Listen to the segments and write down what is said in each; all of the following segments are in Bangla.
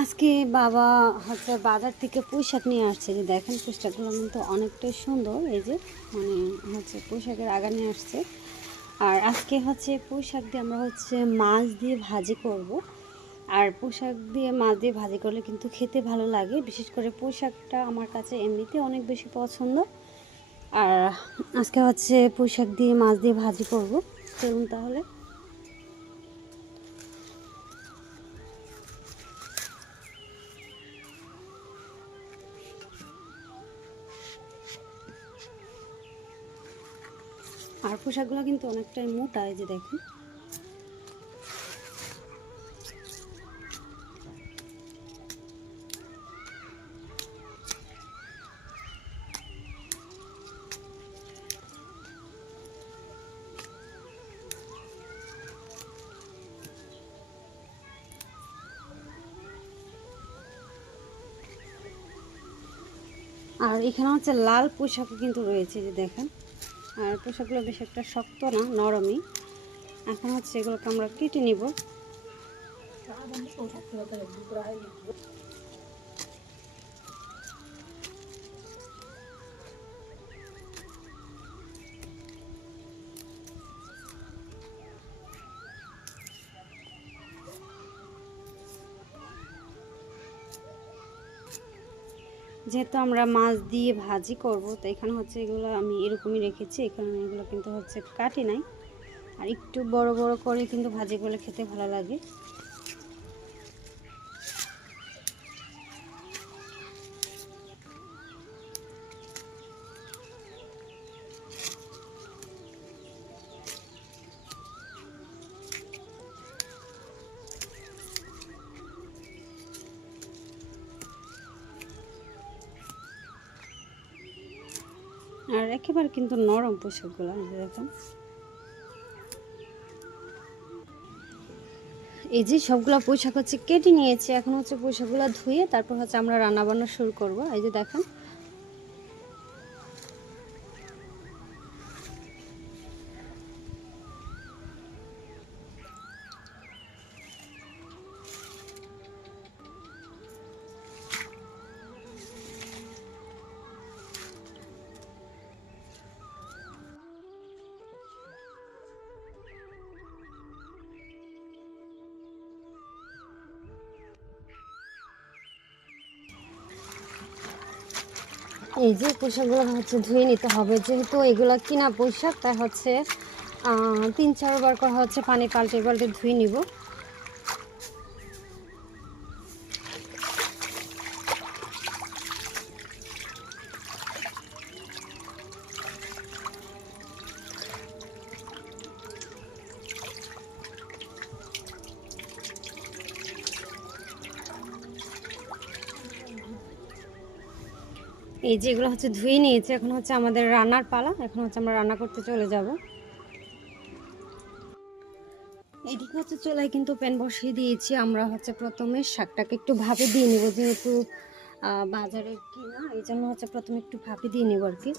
আজকে বাবা হচ্ছে বাজার থেকে পুঁইশাক নিয়ে আসছে। যে দেখেন পুঁইশাকগুলো কিন্তু অনেকটাই সুন্দর। এই যে মানে হচ্ছে পুঁইশাকের আগা নিয়ে আসছে। আর আজকে হচ্ছে পুঁইশাক দিয়ে আমরা হচ্ছে মাছ দিয়ে ভাজি করব। আর পুঁইশাক দিয়ে মাছ দিয়ে ভাজি করলে কিন্তু খেতে ভালো লাগে। বিশেষ করে পুঁইশাকটা আমার কাছে এমনিতে অনেক বেশি পছন্দ। আর আজকে হচ্ছে পুঁইশাক দিয়ে মাছ দিয়ে ভাজি করব। চলুন তাহলে। আর পোশাকগুলো কিন্তু অনেকটাই মোটা, এই যে দেখেন। আর এখানে হচ্ছে লাল পোশাকও কিন্তু রয়েছে, যে দেখেন। আর পোশাকগুলো বেশ একটা শক্ত না, নরমই। এখন হচ্ছে এগুলোকে আমরা কেটে নিব। যেহেতু আমরা মাছ দিয়ে ভাজি করব, তো এখানে হচ্ছে এগুলো আমি এরকমই রেখেছি। এখানে এগুলো কিন্তু হচ্ছে কাটি নাই। আর একটু বড় বড় করে কিন্তু ভাজি করলে খেতে ভালো লাগে। আর একেবারে কিন্তু নরম পোশাকগুলো, দেখুন। এই যে সবগুলো পোশাক হচ্ছে কেটে নিয়েছি। এখন হচ্ছে পোশাকগুলো ধুয়ে তারপর হচ্ছে আমরা রান্না বান্না শুরু করব। এই যে দেখেন। এই যে পোশাকগুলো হচ্ছে ধুয়ে নিতে হবে, যেহেতু এগুলো কিনা পোশাক, তাই হচ্ছে 3-4 বার করে হচ্ছে পানি পাল্টে পাল্টে ধুয়ে নিব। এই যে এগুলো হচ্ছে ধুয়ে নিয়েছে। এখন হচ্ছে আমাদের রান্নার পালা। এখন হচ্ছে আমরা রান্না করতে চলে যাব। এদিকে হচ্ছে চুলায় কিন্তু প্যান বসিয়ে দিয়েছি। আমরা হচ্ছে প্রথমে শাকটাকে একটু ভাপে দিয়ে নেব, যেহেতু বাজারে কিনা, এই জন্য হচ্ছে প্রথমে একটু ভাপে দিয়ে নেব আর কি।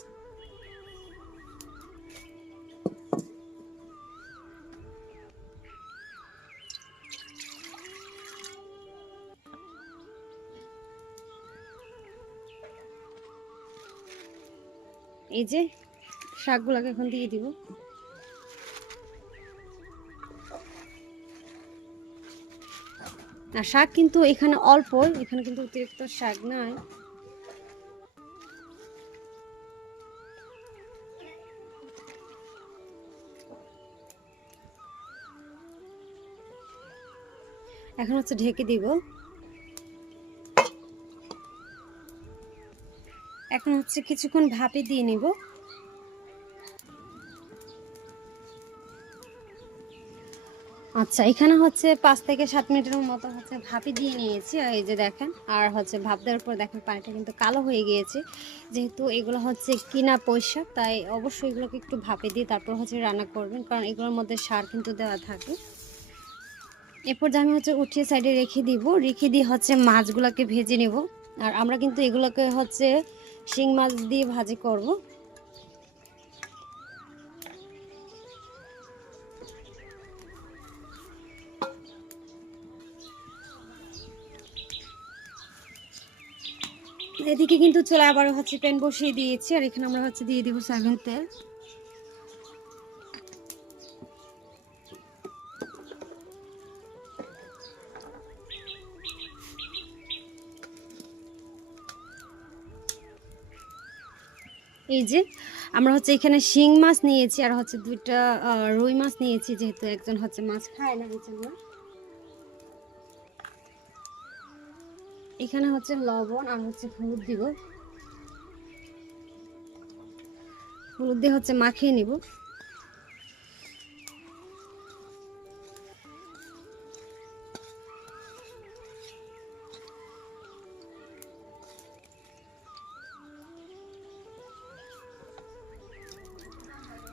এই যে শাকগুলোকে এখন দিয়ে দিব। আর শাক কিন্তু এখানে অল্প, এখানে কিন্তু অতিরিক্ত শাক নাই। এখন হচ্ছে ঢেকে দিব। এখন হচ্ছে কিছুক্ষণ ভাপে দিয়ে নিব। আচ্ছা, এখানে হচ্ছে 5 থেকে 7 মিনিটের মতো হচ্ছে ভাপে দিয়ে নিয়েছি। এই যে দেখেন। আর হচ্ছে ভাপ দেওয়ার পর দেখেন পানিটা কিন্তু কালো হয়ে গিয়েছে। যেহেতু এগুলো হচ্ছে কিনা পোশাক, তাই অবশ্যই এগুলোকে একটু ভাপে দিয়ে তারপর হচ্ছে রান্না করবেন, কারণ এগুলোর মধ্যে সার কিন্তু দেওয়া থাকে। এরপর যে আমি হচ্ছে উঠিয়ে সাইডে রেখে দিব। রেখে দিয়ে হচ্ছে মাছগুলোকে ভেজে নেব। আর আমরা কিন্তু এগুলোকে হচ্ছে শিং মাছ দিয়ে ভাজি করব। এদিকে কিন্তু চলে আবার হচ্ছে প্যান বসিয়ে দিয়েছি, আর এখানে আমরা হচ্ছে দিয়ে দিব সয়াবিন তেল। এই যে আমরা হচ্ছে এখানে শিং মাছ নিয়েছি, আর হচ্ছে 2টা রুই মাছ নিয়েছি, যেহেতু একজন হচ্ছে মাছ খায় না এই জন্য। এখানে হচ্ছে লবণ আর হচ্ছে হলুদ দিব, হলুদ দিয়ে হচ্ছে মাখিয়ে নিব।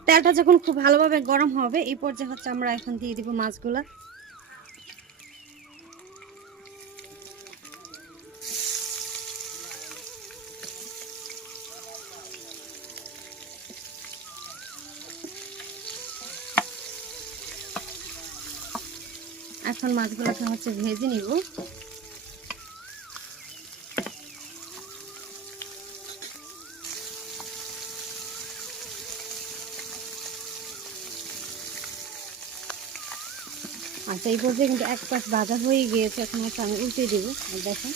তেলটা যখন খুব ভালোভাবে গরম হবে এই পর্যায়ে হচ্ছে আমরা এখন দিয়ে দিব মাছগুলা। এখন মাছগুলোকে হচ্ছে ভেজে নিব। আচ্ছা, এই পর্যায়ে কিন্তু এক পাশ ভাজা হয়ে গিয়েছে, এখন হচ্ছে আমি উল্টে দিব। আর দেখেন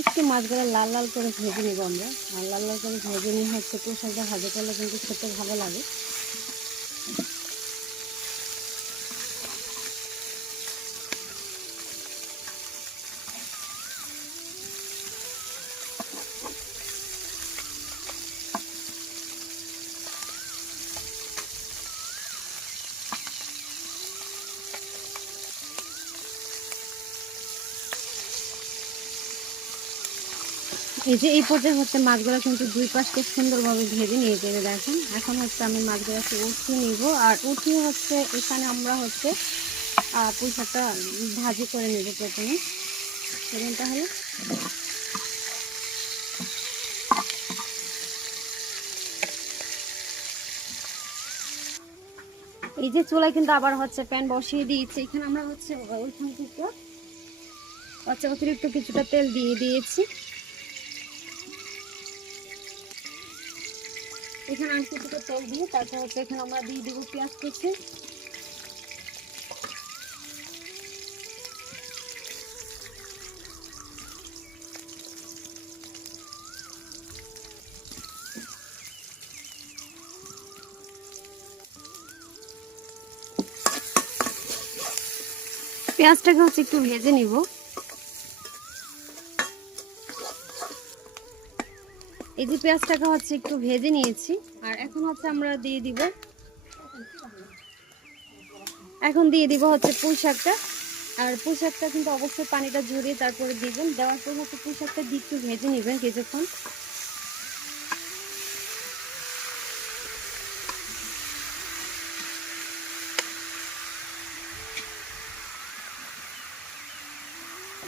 একটু মাছগুলো লাল লাল করে ভেজে নিব আমরা, আর লাল লাল করে ভেজে নিয়ে হচ্ছে পোশাকটা ভাজা করলে কিন্তু খেতে ভালো লাগে। এই যে এই পর্যায়ে হচ্ছে মাছগুলো কিন্তু 2 পাশ খুব সুন্দরভাবে ভেজে নিয়ে যাবে। দেখেন এখন হচ্ছে আমি মাছগুলোকে উঠিয়ে নিব, আর উঠিয়ে হচ্ছে এখানে আমরা হচ্ছে পুঁইশাকটা ভাজি করে নেব প্রথমে। সেদিন তাহলে এই যে চুলায় কিন্তু আবার হচ্ছে প্যান বসিয়ে দিয়েছি। এখানে আমরা হচ্ছে ওইখান থেকে হচ্ছে অতিরিক্ত কিছুটা তেল দিয়ে দিয়েছি। এখানে আর কিছুটা তেল দিয়ে তারপর হচ্ছে এখানে আমরা দিয়ে দিব পেঁয়াজ কুচি। পেঁয়াজটাকে হচ্ছে একটু ভেজে নিব। এই যে পেঁয়াজটাকে হচ্ছে একটু ভেজে নিয়েছি, আর এখন হচ্ছে আমরা দিয়ে দিব হচ্ছে পুঁই শাকটা। আর পুঁই শাকটা কিন্তু অবশ্যই পানিটা ঝরিয়ে তারপরে দিবেন। দেওয়ার পর হচ্ছে পুঁই শাকটা দিয়ে একটু ভেজে নেবেন কিছুক্ষণ।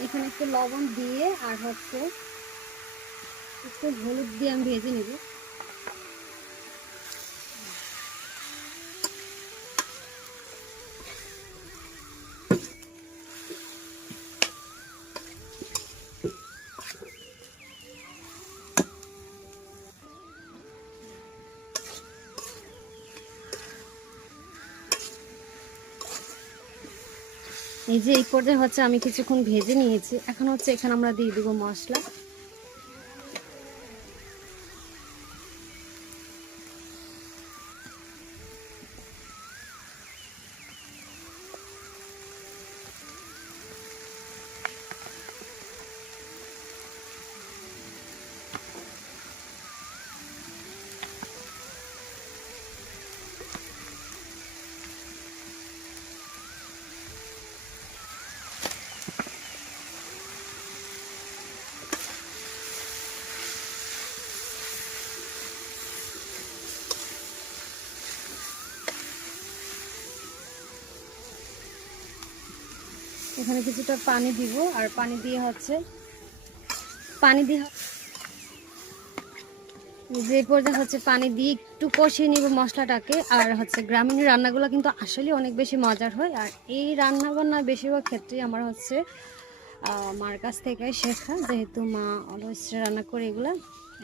এখানে একটু লবণ দিয়ে আর হচ্ছে একটু হলুদ দিয়ে আমি ভেজে নেব। এই যে এই পর্যায়ে হচ্ছে আমি কিছুক্ষণ ভেজে নিয়েছি। এখন হচ্ছে এখানে আমরা দিয়ে দিব মশলা। এখানে কিছুটা পানি দিব, আর পানি দিয়ে যে পর্যায়ে হচ্ছে পানি দিয়ে একটু কষিয়ে নিব মশলাটাকে। আর হচ্ছে গ্রামীণ রান্নাগুলো কিন্তু আসলে অনেক বেশি মজার হয়, আর এই রান্না বান্নার বেশিরভাগ ক্ষেত্রেই আমরা হচ্ছে মার কাছ থেকে শেখা, যেহেতু মা অলওয়েজ রান্না করে এগুলো।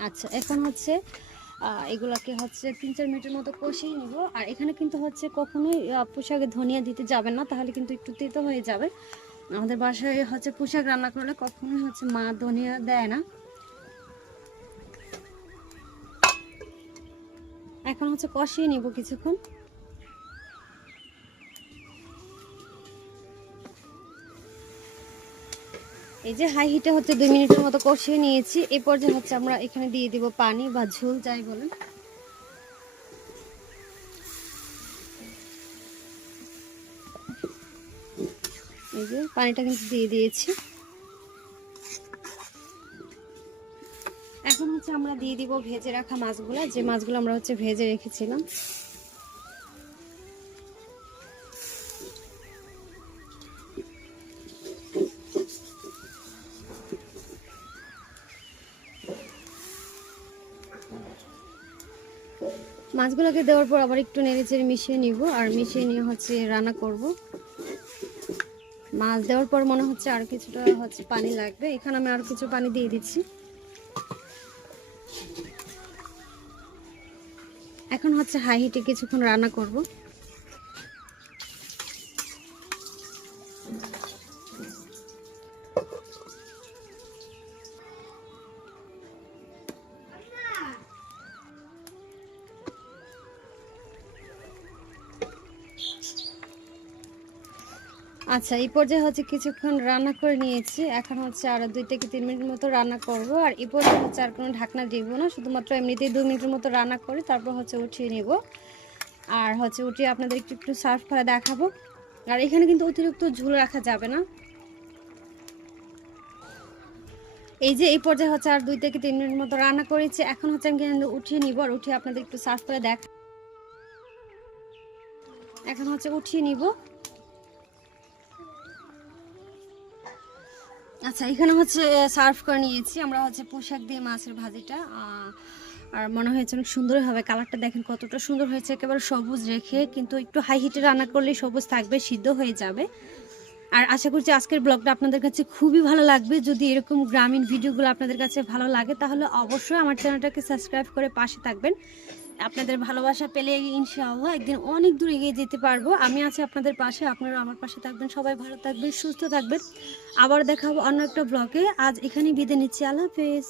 আচ্ছা, এখন হচ্ছে এগুলাকে হচ্ছে 3-4 মিনিটের মতো কষিয়ে নিব। আর এখানে কিন্তু হচ্ছে কখনোই পোশাকে ধনিয়া দিতে যাবেন না, তাহলে কিন্তু একটু তেতো হয়ে যাবে। আমাদের বাসায় হচ্ছে পোশাক রান্না করলে কখনোই হচ্ছে মা ধনিয়া দেয় না। এখন হচ্ছে কষিয়ে নিব কিছুক্ষণ। এই যে হাই হিটে হচ্ছে 2 মিনিটের মতো কষিয়ে নিয়েছি। এই পর্যায়ে হচ্ছে আমরা এখানে দিয়ে দিব পানি বা ঝোল যাই বলেন। এই যে পানিটা কিন্তু দিয়ে দিয়েছি। এখন হচ্ছে আমরা দিয়ে দিব ভেজে রাখা মাছগুলো, যে মাছগুলো আমরা হচ্ছে ভেজে রেখেছিলাম। মাছগুলোকে দেওয়ার পর আবার একটু নেড়েচেড়ে মিশিয়ে নিব, আর মিশিয়ে নিয়ে হচ্ছে রান্না করব। মাছ দেওয়ার পর মনে হচ্ছে আর কিছুটা হচ্ছে পানি লাগবে, এখানে আমি আর কিছু পানি দিয়ে দিচ্ছি। এখন হচ্ছে হাই হিটে কিছুক্ষণ রান্না করব। আচ্ছা, এই পর্যায়ে হচ্ছে কিছুক্ষণ রান্না করে নিয়েছি। এখন হচ্ছে আরো 2 থেকে 3 মিনিট মতো রান্না করব। আর এই পর্যায়ে হচ্ছে আর কোনো ঢাকনা দিব না, শুধুমাত্র এমনিতেই 2 মিনিটের মতো রান্না করে তারপর হচ্ছে উঠিয়ে নেব। আর হচ্ছে উঠিয়ে আপনাদের একটু একটু সার্ভ করে দেখাবো। আর এখানে কিন্তু অতিরিক্ত ঝোল রাখা যাবে না। এই যে এই পর্যায়ে হচ্ছে আর 2 থেকে 3 মিনিট মতো রান্না করেছি। এখন হচ্ছে আমি কিন্তু উঠিয়ে নিব, আর উঠিয়ে আপনাদের একটু সার্ভ করে এখন হচ্ছে উঠিয়ে নিব। আচ্ছা, এখানে হচ্ছে সার্ভ করে নিয়েছি। আমরা হচ্ছে পোশাক দিয়ে মাছের ভাজিটা, আর মনে হয়েছে অনেক সুন্দর হবে। কালারটা দেখেন কতটা সুন্দর হয়েছে, একেবারে সবুজ রেখে, কিন্তু একটু হাই হিটে রান্না করলে সবুজ থাকবে, সিদ্ধ হয়ে যাবে। আর আশা করছি আজকের ব্লগটা আপনাদের কাছে খুবই ভালো লাগবে। যদি এরকম গ্রামীণ ভিডিওগুলো আপনাদের কাছে ভালো লাগে তাহলে অবশ্যই আমার চ্যানেলটাকে সাবস্ক্রাইব করে পাশে থাকবেন। আপনাদের ভালোবাসা পেলে ইনশাআল্লাহ একদিন অনেক দূর এগিয়ে যেতে পারবো। আমি আছি আপনাদের পাশে, আপনারা আমার পাশে থাকবেন। সবাই ভালো থাকবেন, সুস্থ থাকবেন। আবার দেখা হবে অন্য একটা ব্লগে। আজ এখানেই বিদায় নিচ্ছি। আল্লাহ হাফেজ।